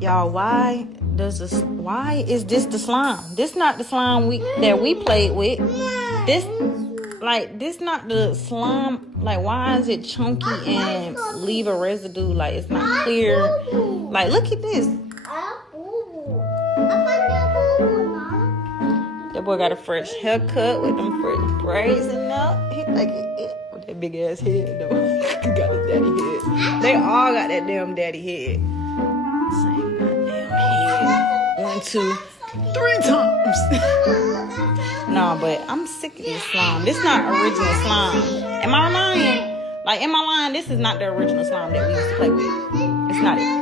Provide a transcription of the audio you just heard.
Y'all, why is this the slime? This not the slime that we played with. This not the slime. Like, why is it chunky and leave a residue? Like, it's not clear. Like, look at this. That boy got a fresh haircut with them fresh braids and up. He like it with that big ass head though. He got his daddy head. They all got that damn daddy head. Same goddamn head. 1, 2, 3 times. Nah, but I'm sick of this slime. This not original slime. Am I lying? Like, am I lying? This is not the original slime that we used to play with. It's not it.